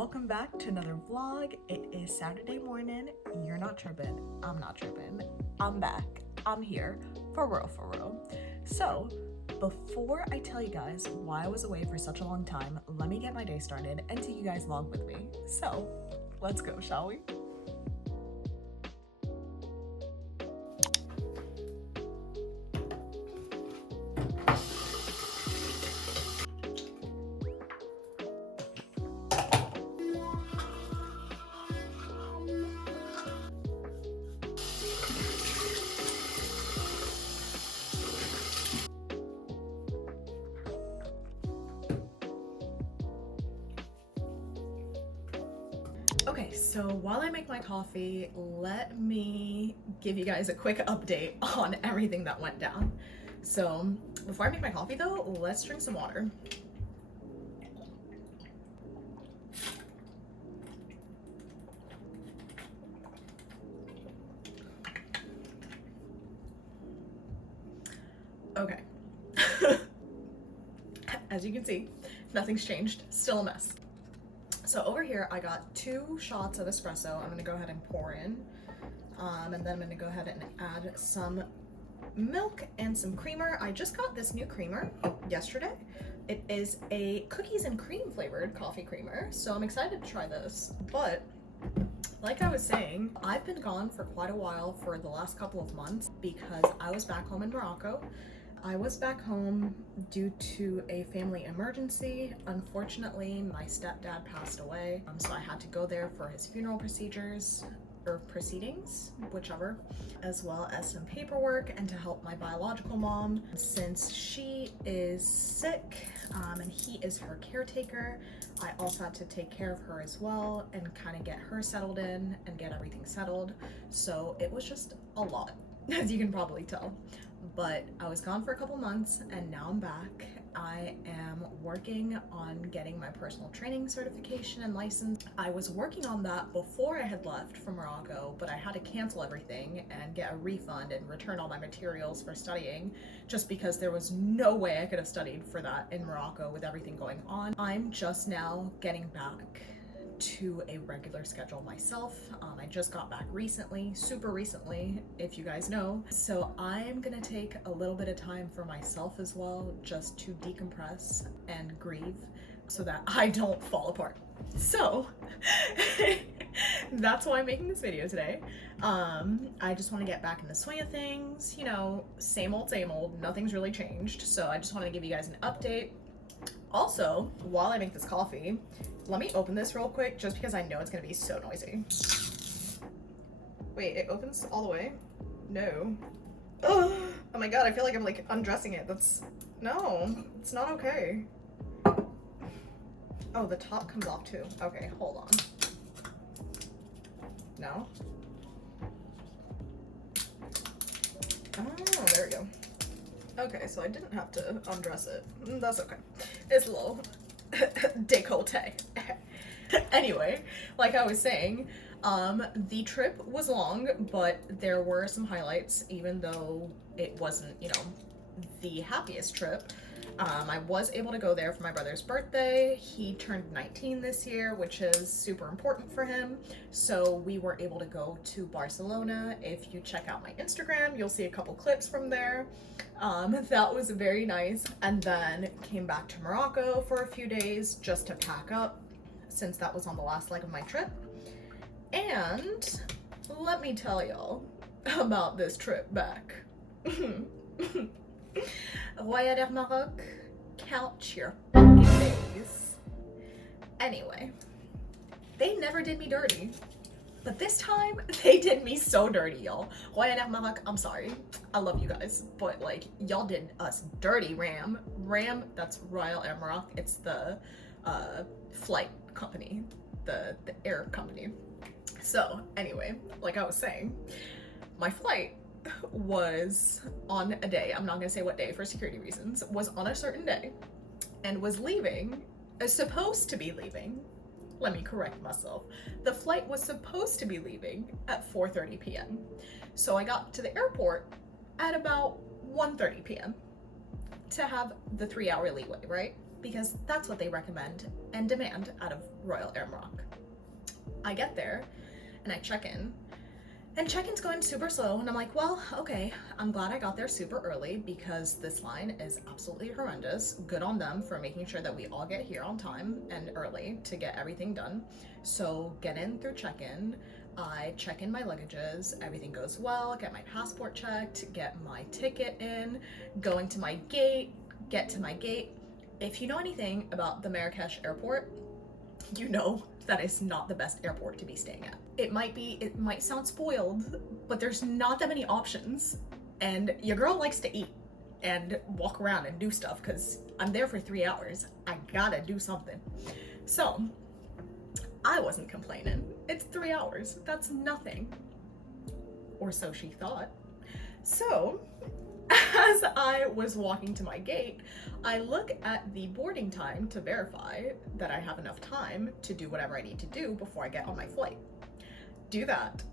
welcome back to another vlog. It is Saturday morning. You're not tripping. I'm not tripping. I'm back. I'm here. For real. So, before I tell you guys why I was away for such a long time, let me get my day started and take you guys along with me. So, let's go, shall we? Okay, so while I make my coffee, let me give you guys a quick update on everything that went down. So before I make my coffee though, let's drink some water. Okay. As you can see, nothing's changed, still a mess. So over here, I got 2 shots of espresso. I'm gonna go ahead and pour in. And then I'm gonna go ahead and add some milk and some creamer. I just got this new creamer yesterday. It is a cookies and cream flavored coffee creamer. So I'm excited to try this. But like I was saying, I've been gone for quite a while for the last couple of months because I was back home in Morocco. I was back home due to a family emergency. Unfortunately, my stepdad passed away, so I had to go there for his funeral procedures, or proceedings, whichever, as well as some paperwork and to help my biological mom. Since she is sick and he is her caretaker, I also had to take care of her as well and kind of get her settled in and get everything settled. So it was just a lot, as you can probably tell. But I was gone for a couple months and now I'm back. I am working on getting my personal training certification and license. I was working on that before I had left for Morocco, but I had to cancel everything and get a refund and return all my materials for studying just because there was no way I could have studied for that in Morocco with everything going on. I'm just now getting back to a regular schedule myself. I just got back recently, super recently, if you guys know. So I'm gonna take a little bit of time for myself as well, just to decompress and grieve so that I don't fall apart. So that's why I'm making this video today. I just want to get back in the swing of things, you know, same old, nothing's really changed. So I just want to give you guys an update. Also, while I make this coffee, let me open this real quick just because I know it's gonna be so noisy. Wait, it opens all the way? No. Oh my god, I feel like I'm like undressing it. No, it's not okay. Oh, the top comes off too. Okay, hold on. No? Oh, there we go. Okay, so I didn't have to undress it. That's okay. It's a little décolleté. Anyway, like I was saying, the trip was long, but there were some highlights, even though it wasn't, you know, the happiest trip. I was able to go there for my brother's birthday. He turned 19 this year, which is super important for him. So we were able to go to Barcelona. If you check out my Instagram, you'll see a couple clips from there. That was very nice. And then came back to Morocco for a few days just to pack up, since that was on the last leg of my trip. And let me tell y'all about this trip back. Royal de Maroc, count your fucking days. Anyway, they never did me dirty, but this time they did me so dirty, y'all. Royal de Maroc, I'm sorry. I love you guys, but like, y'all did us dirty, Ram. That's Royal Air Maroc. It's the flight company, the air company. So anyway, like I was saying, my flight was on a day, I'm not gonna say what day for security reasons, was on a certain day and was leaving, supposed to be leaving, let me correct myself. The flight was supposed to be leaving at 4:30 p.m. So I got to the airport at about 1:30 p.m. to have the 3-hour leeway, right? because that's what they recommend and demand out of Royal Air Maroc. I get there and I check in, and check-in's going super slow, and I'm like, well, okay, I'm glad I got there super early because this line is absolutely horrendous. Good on them for making sure that we all get here on time and early to get everything done. So get in through check-in, I check in my luggages, everything goes well, get my passport checked, get my ticket in, going to my gate, get to my gate. If you know anything about the Marrakesh airport, you know that is not the best airport to be staying at. It might sound spoiled, but there's not that many options. And your girl likes to eat and walk around and do stuff because I'm there for 3 hours. I gotta do something. So I wasn't complaining. It's 3 hours. That's nothing. Or so she thought. So as I was walking to my gate, I look at the boarding time to verify that I have enough time to do whatever I need to do before I get on my flight. Do that.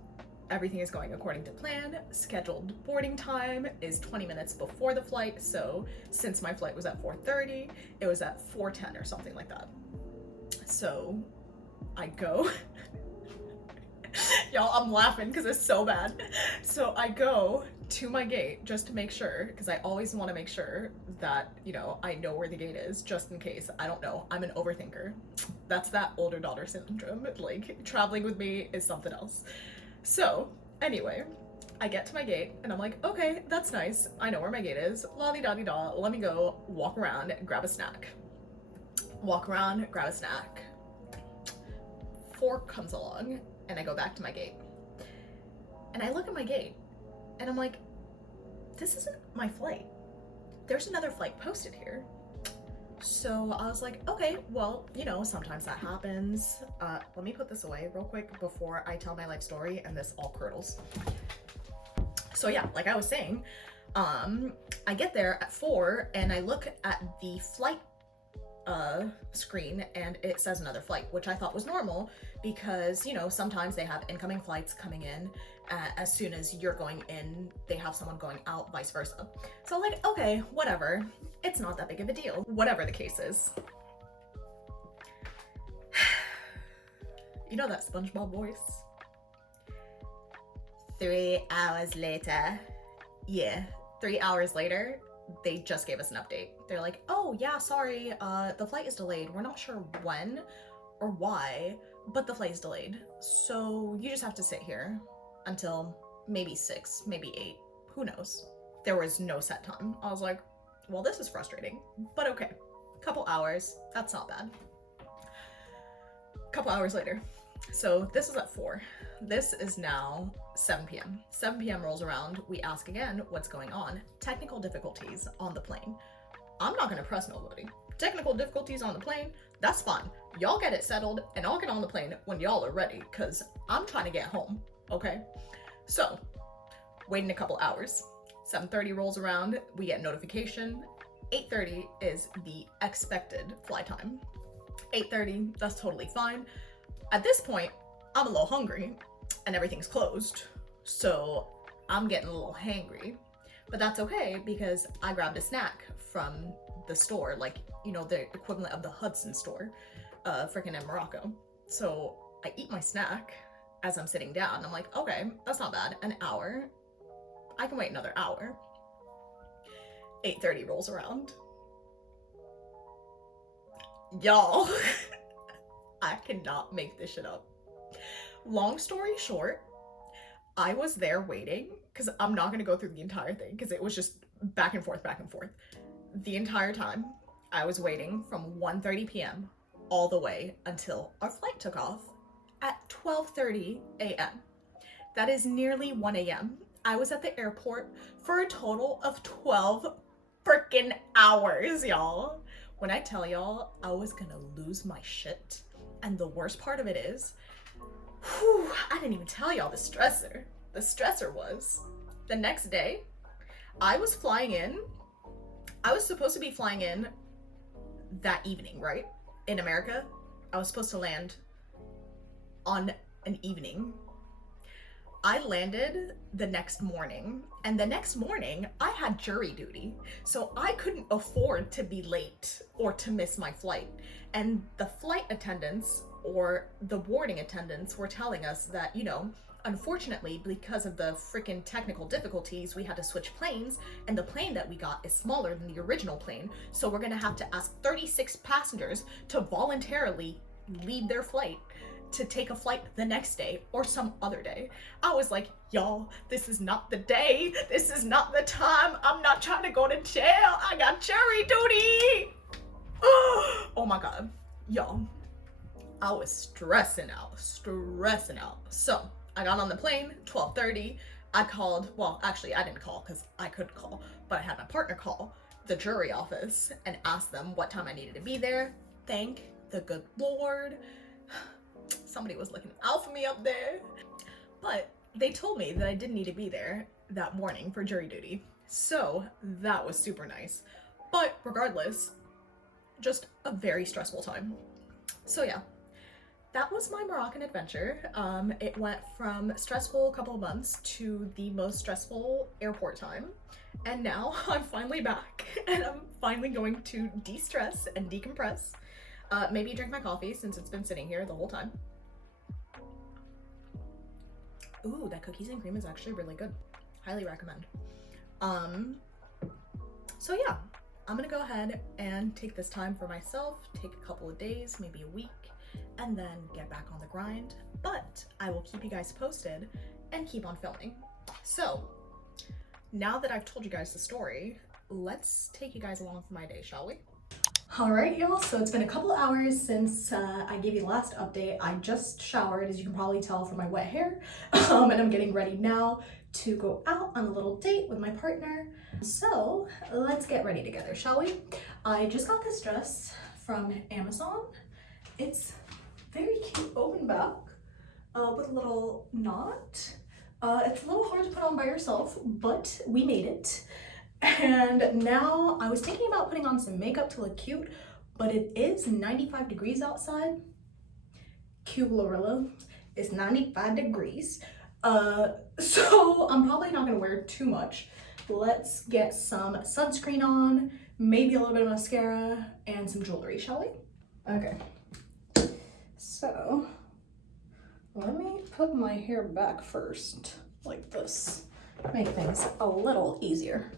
Everything is going according to plan. Scheduled boarding time is 20 minutes before the flight, so since my flight was at 4:30, it was at 4:10 or something like that. So I go. Y'all, I'm laughing because it's so bad. So I go to my gate just to make sure, because I always want to make sure that, you know, I know where the gate is just in case. I don't know. I'm an overthinker. That's that older daughter syndrome. Like, traveling with me is something else. So anyway, I get to my gate and I'm like, okay, that's nice. I know where my gate is. La-di-da-di-da. Let me go walk around, grab a snack. Walk around, grab a snack. 4 comes along and I go back to my gate. And I look at my gate and I'm like, this isn't my flight. There's another flight posted here. So I was like, okay, well, you know, sometimes that happens. Let me put this away real quick before I tell my life story and this all curdles. So yeah, like I was saying, I get there at 4 and I look at the flight screen and it says another flight, which I thought was normal because, you know, sometimes they have incoming flights coming in as soon as you're going in, they have someone going out, vice versa. So I'm like, okay, whatever, it's not that big of a deal, whatever the case is. You know that SpongeBob voice? 3 hours later. Yeah, 3 hours later, they just gave us an update. They're like, oh yeah, sorry, the flight is delayed. We're not sure when or why, but the flight is delayed. So you just have to sit here until maybe 6, maybe 8, who knows? There was no set time. I was like, well, this is frustrating, but okay. Couple hours, that's not bad. Couple hours later. So this is at 4. This is now 7 p.m. 7 p.m. rolls around. We ask again, what's going on? Technical difficulties on the plane. I'm not gonna press nobody. Technical difficulties on the plane, that's fine. Y'all get it settled and I'll get on the plane when y'all are ready because I'm trying to get home, okay? So, waiting a couple hours. 7:30 rolls around, we get notification. 8:30 is the expected fly time. 8:30, that's totally fine. At this point, I'm a little hungry and everything's closed, so I'm getting a little hangry. But that's okay because I grabbed a snack from the store, like, you know, the equivalent of the Hudson store, freaking in Morocco. So I eat my snack as I'm sitting down. I'm like, okay, that's not bad. An hour. I can wait another hour. 8:30 rolls around. Y'all, I cannot make this shit up. Long story short, I was there waiting, because I'm not going to go through the entire thing, because it was just back and forth. The entire time, I was waiting from 1:30 p.m. all the way until our flight took off at 12:30 a.m. That is nearly 1 a.m. I was at the airport for a total of 12 freaking hours, y'all. When I tell y'all, I was gonna lose my shit. And the worst part of it is, whew, I didn't even tell y'all the stressor. The stressor was, the next day, I was flying in. I was supposed to be flying in that evening, right? In America, I was supposed to land on an evening. I landed the next morning, and the next morning I had jury duty, so I couldn't afford to be late or to miss my flight. And the flight attendants or the boarding attendants were telling us that, unfortunately, because of the freaking technical difficulties, we had to switch planes, and the plane that we got is smaller than the original plane, so we're gonna have to ask 36 passengers to voluntarily leave their flight to take a flight the next day or some other day. I was like, y'all, this is not the day. This is not the time. I'm not trying to go to jail. I got jury duty. Oh my God. Y'all, I was stressing out. So I got on the plane, 12:30. I called, well, actually I didn't call because I couldn't call, but I had my partner call the jury office and ask them what time I needed to be there. Thank the good Lord, somebody was looking out for me up there. But they told me that I didn't need to be there that morning for jury duty. So that was super nice. But regardless, just a very stressful time. So yeah, that was my Moroccan adventure. It went from stressful couple of months to the most stressful airport time. And now I'm finally back and I'm finally going to de-stress and decompress. Maybe drink my coffee since it's been sitting here the whole time. Ooh, that cookies and cream is actually really good. Highly recommend. So yeah, I'm gonna go ahead and take this time for myself, take a couple of days, maybe a week, and then get back on the grind. But I will keep you guys posted and keep on filming. So now that I've told you guys the story, let's take you guys along for my day, shall we? All right, y'all, so it's been a couple hours since I gave you the last update. I just showered, as you can probably tell from my wet hair, and I'm getting ready now to go out on a little date with my partner. So let's get ready together, shall we? I just got this dress from Amazon. It's very cute, open back, with a little knot. It's a little hard to put on by yourself, but we made it. And now I was thinking about putting on some makeup to look cute, but it is 95 degrees outside. Glorilla, it's 95 degrees. So I'm probably not gonna wear too much. Let's get some sunscreen on, maybe a little bit of mascara and some jewelry, shall we? Okay, so let me put my hair back first, like this. Make things a little easier.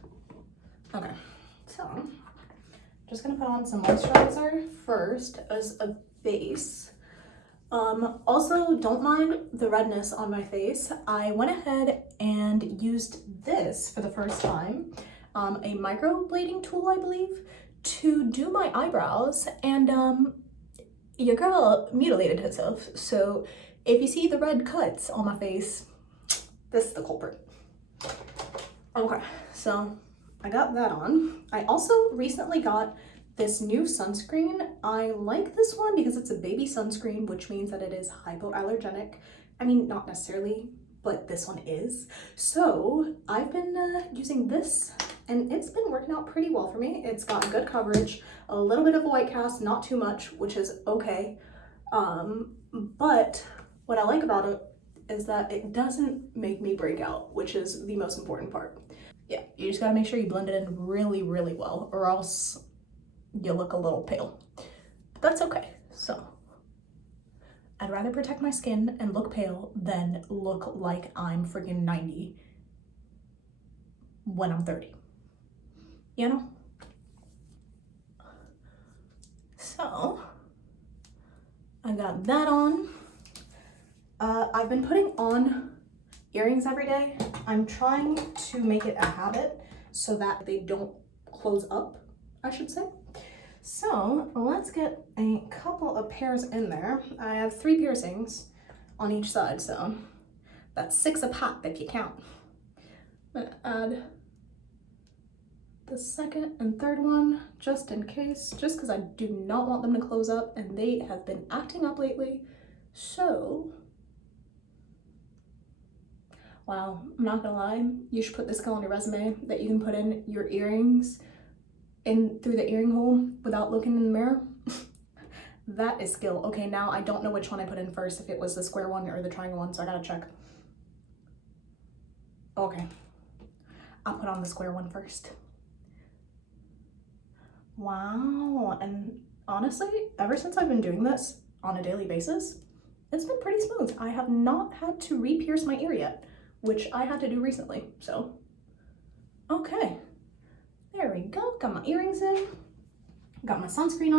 Okay, so I'm just gonna put on some moisturizer first as a base. Also, don't mind the redness on my face. I went ahead and used this for the first time, a microblading tool, I believe, to do my eyebrows, and your girl mutilated herself. So if you see the red cuts on my face, this is the culprit. Okay, so I got that on. I also recently got this new sunscreen. I like this one because it's a baby sunscreen, which means that it is hypoallergenic. I mean, not necessarily, but this one is. So I've been using this and it's been working out pretty well for me. It's got good coverage, a little bit of a white cast, not too much, which is okay. But what I like about it is that it doesn't make me break out, which is the most important part. Yeah, you just gotta make sure you blend it in really, really well, or else you look a little pale. But that's okay. So I'd rather protect my skin and look pale than look like I'm freaking 90 when I'm 30. You know? So I got that on. I've been putting on earrings every day. I'm trying to make it a habit so that they don't close up, I should say. So let's get a couple of pairs in there. I have 3 piercings on each side, so that's 6 a pop if you count. I'm gonna add the second and third one just in case, just because I do not want them to close up and they have been acting up lately. So wow, I'm not gonna lie, you should put this skill on your resume, that you can put in your earrings in through the earring hole without looking in the mirror. That is skill. Okay, now I don't know which one I put in first, if it was the square one or the triangle one, so I gotta check. Okay, I'll put on the square one first. Wow, and honestly, ever since I've been doing this on a daily basis, it's been pretty smooth. I have not had to re-pierce my ear yet, which I had to do recently, so. Okay, there we go, got my earrings in, got my sunscreen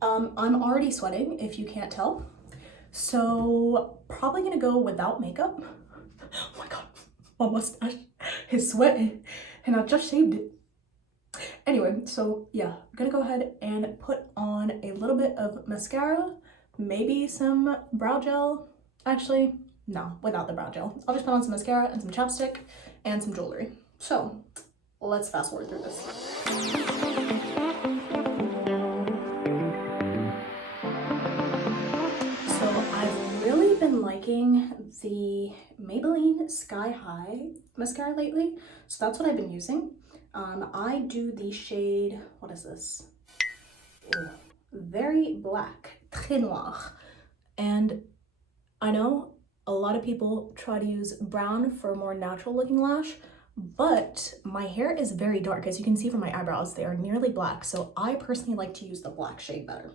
on. I'm already sweating, if you can't tell. So probably gonna go without makeup. Oh my God, my mustache is sweating and I just shaved it. Anyway, so yeah, I'm gonna go ahead and put on a little bit of mascara, maybe some brow gel. Actually, no, without the brow gel. I'll just put on some mascara and some chapstick and some jewelry. So let's fast forward through this. Liking the Maybelline Sky High mascara lately, so that's what I've been using. I do the shade, what is this? Ooh, very black, très noir. And I know a lot of people try to use brown for a more natural looking lash, but my hair is very dark. As you can see from my eyebrows, they are nearly black, so I personally like to use the black shade better.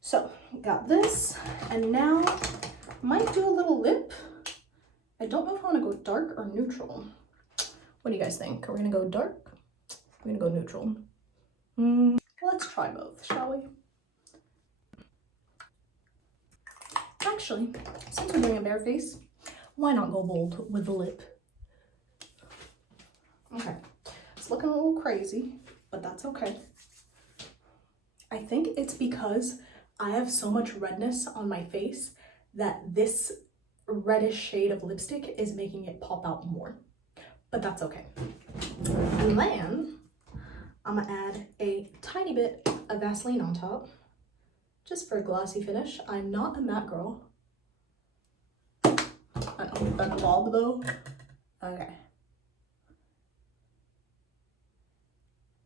So got this, and now might do a little lip. I don't know if I want to go dark or neutral. What do you guys think? Are we gonna go dark? We're gonna go neutral. Let's try both, shall we? Actually, since we're doing a bare face, why not go bold with the lip? Okay, it's looking a little crazy, but that's okay. I think it's because I have so much redness on my face that this reddish shade of lipstick is making it pop out more, but that's okay. And then I'm gonna add a tiny bit of Vaseline on top, just for a glossy finish. I'm not a matte girl. I know, that blob though. Okay.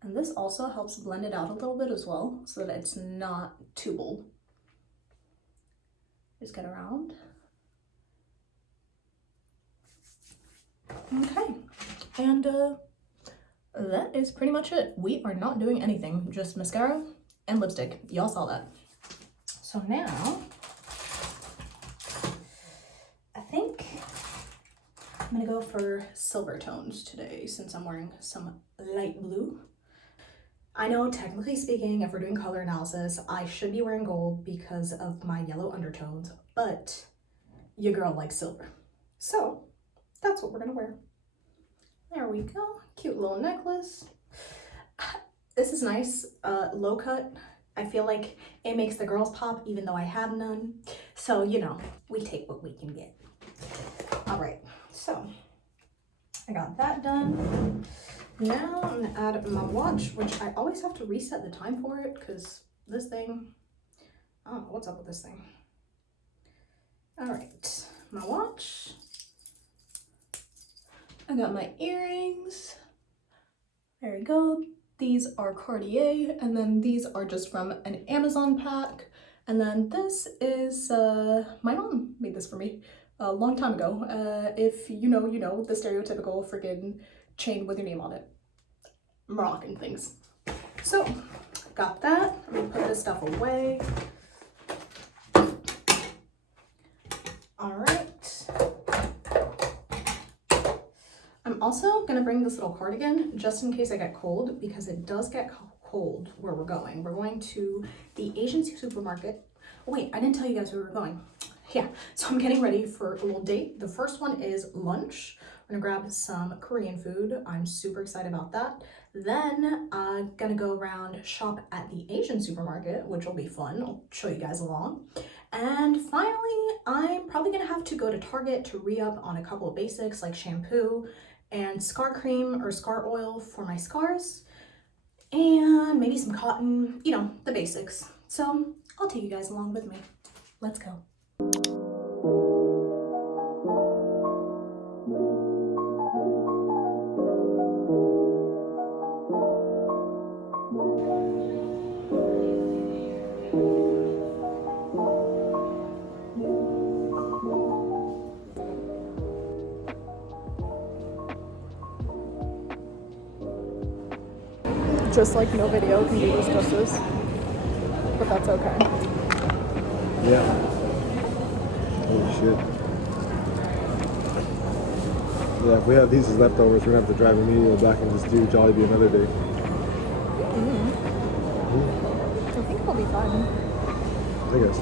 And this also helps blend it out a little bit as well, so that it's not too bold. Just get around. Okay, and that is pretty much it. We are not doing anything, just mascara and lipstick. Y'all saw that. So now, I think I'm gonna go for silver tones today since I'm wearing some light blue. I know, technically speaking, if we're doing color analysis, I should be wearing gold because of my yellow undertones, but your girl likes silver. So that's what we're gonna wear. There we go, cute little necklace. This is nice, low cut. I feel like it makes the girls pop even though I have none. So, you know, we take what we can get. All right, so I got that done. Now I'm gonna add my watch, which I always have to reset the time for it because this thing, I don't know what's up with this thing. All right, my watch. I got my earrings. There we go. These are Cartier, and then these are just from an Amazon pack. And then this is, my mom made this for me a long time ago. If you know, the stereotypical freaking chain with your name on it. Moroccan things. So, got that. I'm gonna put this stuff away. All right. I'm also gonna bring this little cardigan just in case I get cold, because it does get cold where we're going. We're going to the Asian supermarket. Oh, wait, I didn't tell you guys where we're going. Yeah, so I'm getting ready for a little date. The first one is lunch. I'm gonna grab some Korean food. I'm super excited about that. Then I'm gonna go around shop at the Asian supermarket, which will be fun. I'll show you guys along. And finally, I'm probably gonna have to go to Target to re-up on a couple of basics like shampoo and scar cream or scar oil for my scars, and maybe some cotton, you know, the basics. So I'll take you guys along with me. Let's go. Just like no video can do this justice. But that's okay. Yeah. Holy shit. Yeah, if we have these as leftovers, we're gonna have to drive immediately back and just do Jollibee another day. I think it'll be fine. I guess.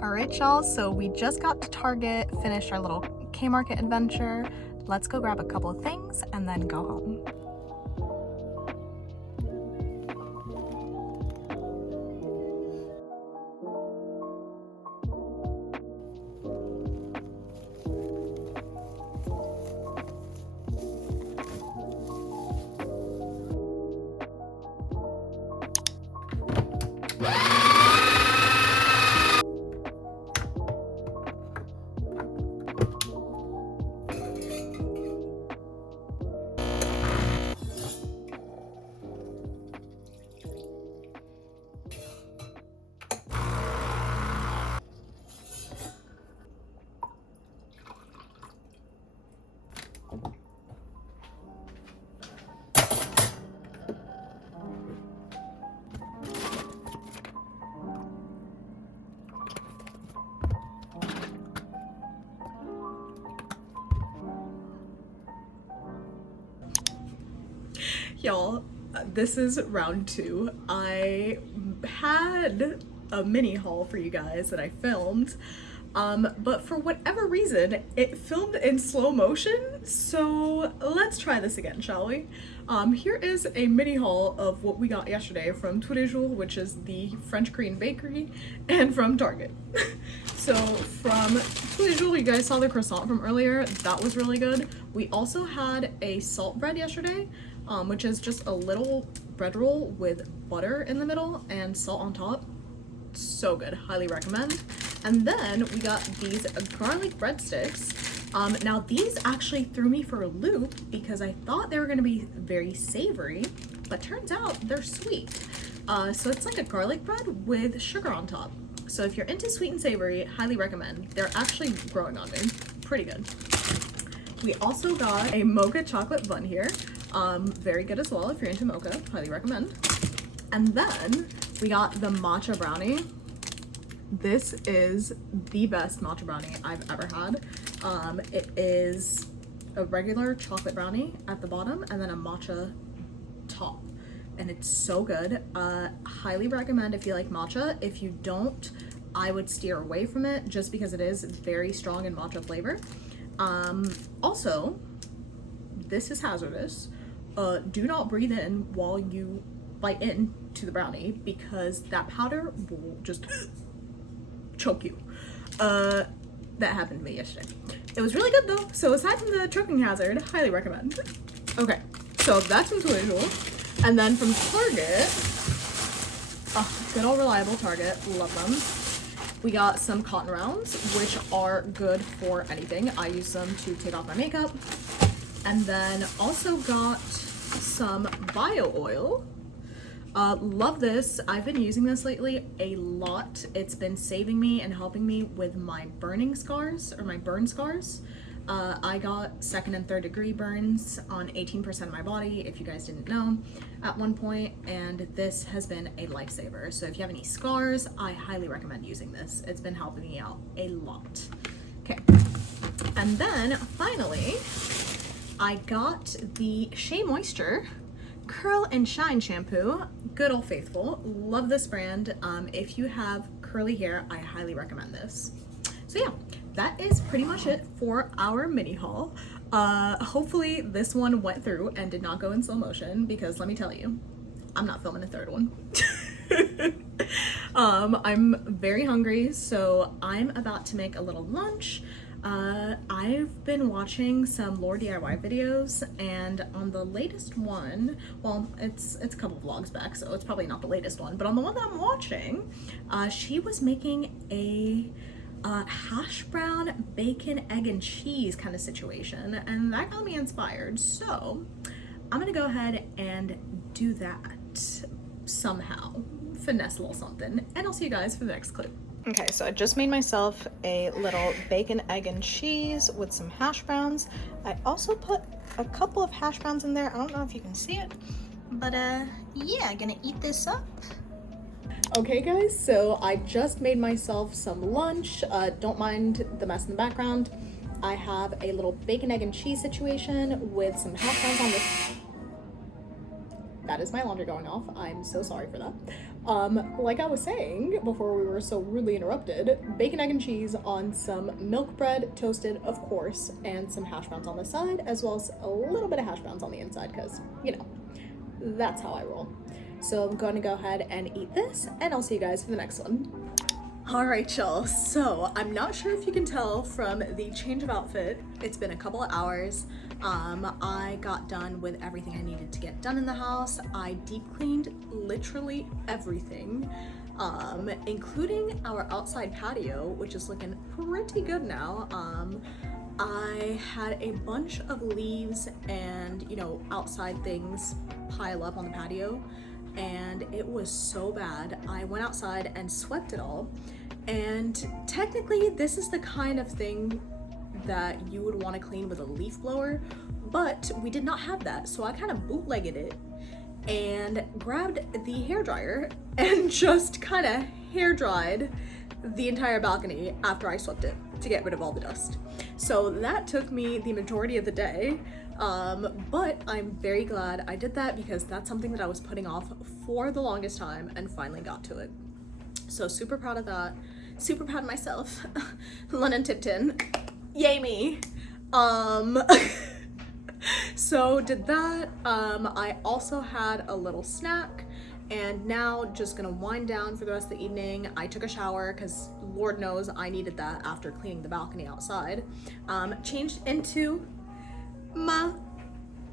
Alright y'all, so we just got to Target, finished our little K-Market adventure. Let's go grab a couple of things and then go home. Y'all, this is round 2. I had a mini haul for you guys that I filmed, but for whatever reason, it filmed in slow motion, so let's try this again, shall we? Here is a mini haul of what we got yesterday from Tous les Jours, which is the French Korean bakery, and from Target. So from Tous les Jours, you guys saw the croissant from earlier, that was really good. We also had a salt bread yesterday, which is just a little bread roll with butter in the middle and salt on top. So good, highly recommend. And then we got these garlic breadsticks. Now these actually threw me for a loop because I thought they were gonna be very savory, but turns out they're sweet. So it's like a garlic bread with sugar on top. So if you're into sweet and savory, highly recommend. They're actually growing on me, pretty good. We also got a mocha chocolate bun here. Very good as well if you're into mocha, highly recommend. And then we got the matcha brownie. This is the best matcha brownie I've ever had. It is a regular chocolate brownie at the bottom and then a matcha top. And it's so good. Highly recommend if you like matcha. If you don't, I would steer away from it just because it is very strong in matcha flavor. Also, this is hazardous. Do not breathe in while you bite into the brownie because that powder will just choke you. That happened to me yesterday. It was really good though, so aside from the choking hazard, highly recommend. Okay, so that's from Tous les Jours. And then from Target, good old reliable Target, love them. We got some cotton rounds, which are good for anything. I use them to take off my makeup. And then also got some bio oil. Love this. I've been using this lately a lot. It's been saving me and helping me with my burning scars, or my burn scars. I got 2nd and 3rd degree burns on 18% of my body, if you guys didn't know, at one point, and this has been a lifesaver. So if you have any scars, I highly recommend using this. It's been helping me out a lot. Okay, and then finally, I got the Shea Moisture Curl and Shine shampoo. Good old faithful. Love this brand. If you have curly hair, I highly recommend this. So yeah, that is pretty much it for our mini haul. Hopefully this one went through and did not go in slow motion, because let me tell you, I'm not filming a third one. I'm very hungry, so I'm about to make a little lunch. I've been watching some Lore DIY videos, and on the latest one, well, it's a couple vlogs back, so it's probably not the latest one, but on the one that I'm watching, she was making a hash brown, bacon, egg, and cheese kind of situation, and that got me inspired. So I'm gonna go ahead and do that somehow, finesse a little something, and I'll see you guys for the next clip. Okay, so I just made myself a little bacon, egg, and cheese with some hash browns. I also put a couple of hash browns in there. I don't know if you can see it, but yeah, gonna eat this up. Okay guys, so I just made myself some lunch. Don't mind the mess in the background. I have a little bacon, egg, and cheese situation with some hash browns on this. That is my laundry going off. I'm so sorry for that. Like I was saying before we were so rudely interrupted, bacon, egg, and cheese on some milk bread, toasted of course, and some hash browns on the side, as well as a little bit of hash browns on the inside, because, you know, that's how I roll. So I'm going to go ahead and eat this, and I'll see you guys for the next one. Alright y'all, so I'm not sure if you can tell from the change of outfit. It's been a couple of hours. I got done with everything I needed to get done in the house. I deep cleaned literally everything, including our outside patio, which is looking pretty good now. I had a bunch of leaves and, you know, outside things pile up on the patio, and it was so bad. I went outside and swept it all, and technically this is the kind of thing that you would want to clean with a leaf blower, but we did not have that, so I kind of bootlegged it and grabbed the hairdryer and just kind of hair dried the entire balcony after I swept it to get rid of all the dust. So that took me the majority of the day, but I'm very glad I did that, because that's something that I was putting off for the longest time and finally got to it. So super proud of that, super proud of myself. London Tipton, yay me. So did that. I also had a little snack, and now just gonna wind down for the rest of the evening. I took a shower because Lord knows I needed that after cleaning the balcony outside. Changed into my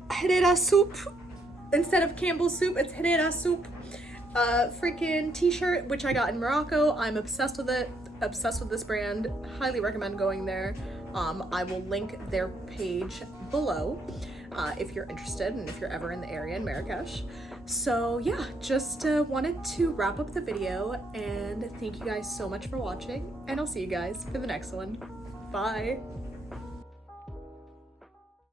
Herrera soup. Instead of Campbell's soup, it's Herrera soup. Freaking t-shirt, which I got in Morocco. I'm obsessed with it, obsessed with this brand. Highly recommend going there. I will link their page below if you're interested and if you're ever in the area in Marrakesh. So yeah, just wanted to wrap up the video, and thank you guys so much for watching, and I'll see you guys for the next one. Bye.